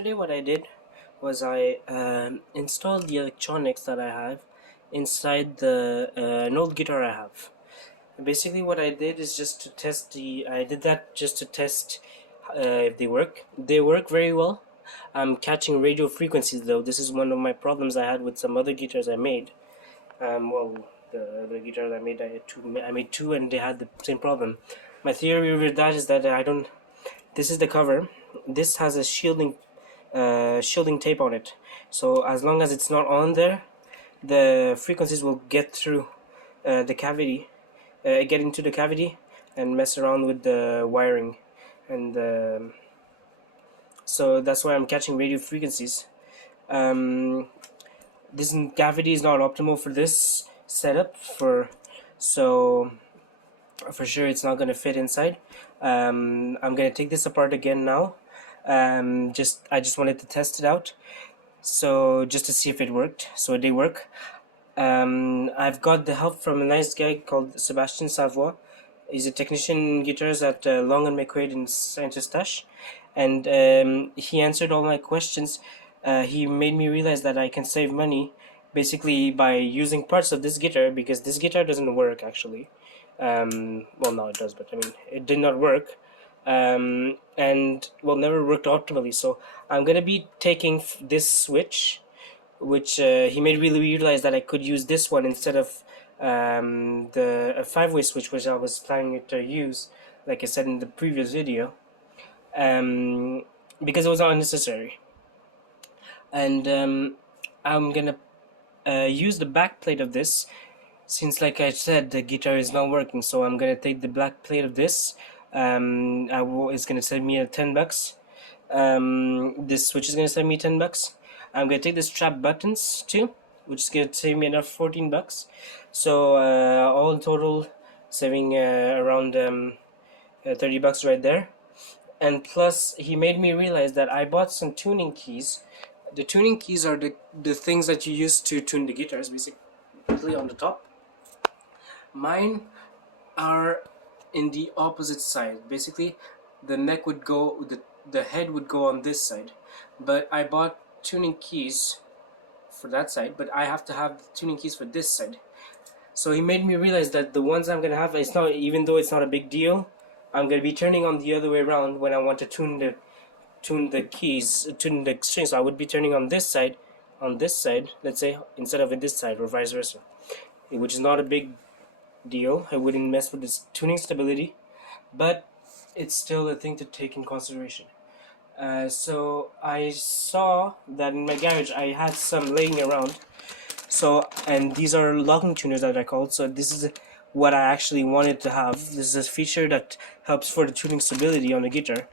Today what I did was I installed the electronics that I have inside the an old guitar I have. Basically what I did is just to test I did that just to test if they work. They work very well. I'm catching radio frequencies though. This is one of my problems I had with some other guitars I made. Well, the other guitars I made, I made two and they had the same problem. My theory with that is that I don't. This is the cover. This has a shielding tape on it, so as long as it's not on there, the frequencies will get through the cavity, get into the cavity and mess around with the wiring, and so that's why I'm catching radio frequencies. This cavity is not optimal for this setup, so for sure it's not going to fit inside. I'm going to take this apart again now. I just wanted to test it out, so just to see if it worked. So it did work. I've got the help from a nice guy called Sebastian Savoy. He's a technician guitars at Long and McQuaid in Saint Eustache, and he answered all my questions. He made me realize that I can save money basically by using parts of this guitar, because this guitar doesn't work actually. Well, no, it does, but I mean, it did not work, and well, never worked optimally. So I'm gonna be taking this switch, which he made me realize that I could use this one instead of the a five-way switch, which I was planning to use, like I said in the previous video, um, because it was not unnecessary. And I'm gonna use the back plate of this, since like I said the guitar is not working. So I'm gonna take the back plate of this. It's gonna save me $10. This switch is gonna save me $10. I'm gonna take the strap buttons too, which is gonna save me another $14. So all in total, saving around $30 right there. And plus, he made me realize that I bought some tuning keys. The tuning keys are the things that you use to tune the guitars, basically on the top. Mine are in the opposite side. Basically, the neck would go, the head would go on this side. But I bought tuning keys for that side, but I have to have the tuning keys for this side. So he made me realize that the ones I'm gonna have, it's not, even though it's not a big deal, I'm gonna be turning on the other way around when I want to tune the strings. So I would be turning on this side, let's say, instead of this side, or vice versa, which is not a big deal. I wouldn't mess with this tuning stability, but it's still a thing to take in consideration. So I saw that in my garage I had some laying around. So, and these are locking tuners that I called. So this is what I actually wanted to have. This is a feature that helps for the tuning stability on the guitar,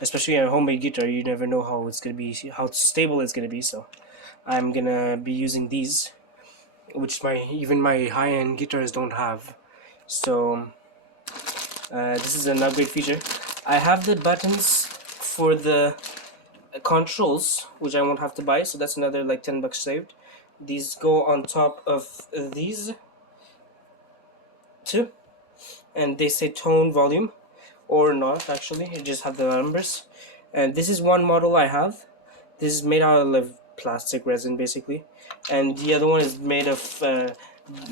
especially on a homemade guitar. You never know how it's gonna be, how stable it's gonna be. So I'm gonna be using these, which even my high-end guitars don't have. So this is an upgrade feature. I have the buttons for the controls, which I won't have to buy, so that's another like $10 saved. These go on top of these two, and they say tone, volume, or not actually, you just have the numbers. And this is one model I have. This is made out of plastic resin basically, and the other one is made of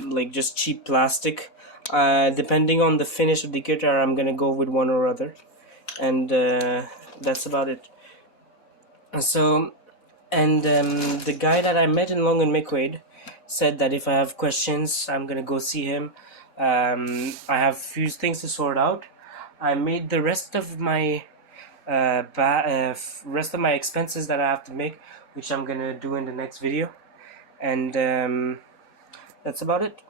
like just cheap plastic. Depending on the finish of the guitar, I'm gonna go with one or other, and that's about it. So, and the guy that I met in Long and McQuaid said that if I have questions, I'm gonna go see him. I have few things to sort out. I made the rest of my expenses that I have to make, which I'm gonna do in the next video, and that's about it.